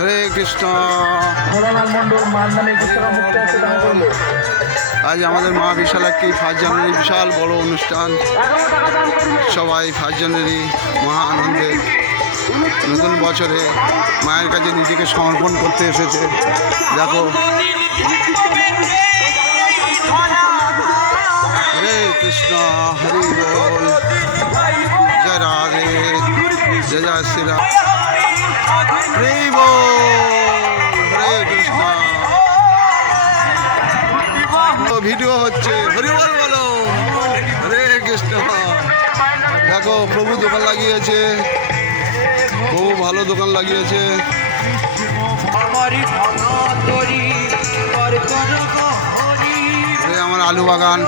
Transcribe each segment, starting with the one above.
হরে কৃষ্ণ। আজ আমাদের মা বিশালাক্ষী 1 জানুয়ারি বিশাল বড় অনুষ্ঠান। সবাই 1 জানুয়ারি মহা আনন্দে নতুন বছরে মায়ের কাছে নিজেকে সমর্পণ করতে এসেছে। দেখো, হরে কৃষ্ণ, হরি বল, জয় রাধে, জয় জয় শ্রীরাম, হরি বল, হরে কৃষ্ণ। ভিডিও হচ্ছে, হরি বল বলো, হরে কৃষ্ণ। দেখো, প্রভু দোকান লাগিয়েছে, প্রভু ভালো দোকান লাগিয়েছে। আমার আলু বাগান।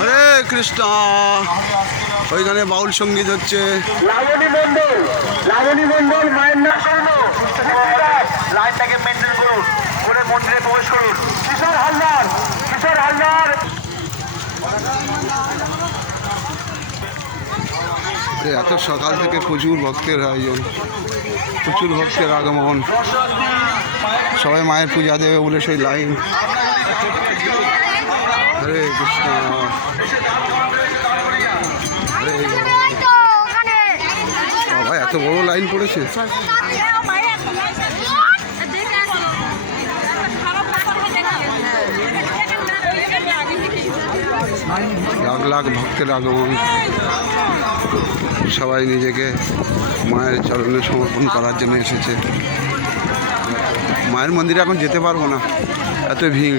হরে কৃষ্ণ। ওইখানে বাউল সঙ্গীত হচ্ছে। লাবণী মন্ডল মায়ের নাম লাইনটাকে মেনটেন করুন, করে মন্দিরে প্রবেশ করুন। কিশোর হালদার, কিশোর হালদার। এত সকাল থেকে প্রচুর ভক্তের আয়োজন, প্রচুর ভক্তের আগমন। সবাই মায়ের পূজা দেবে বলে সেই লাইন। হরে কৃষ্ণ, বাবা এত বড় লাইন পড়েছে। লাখ লাখ ভক্তের আগমন। সবাই নিজেকে মায়ের চরণে সমর্পণ করার জন্য এসেছে। মায়ের মন্দিরে এখন যেতে পারবো না, এত ভিড়।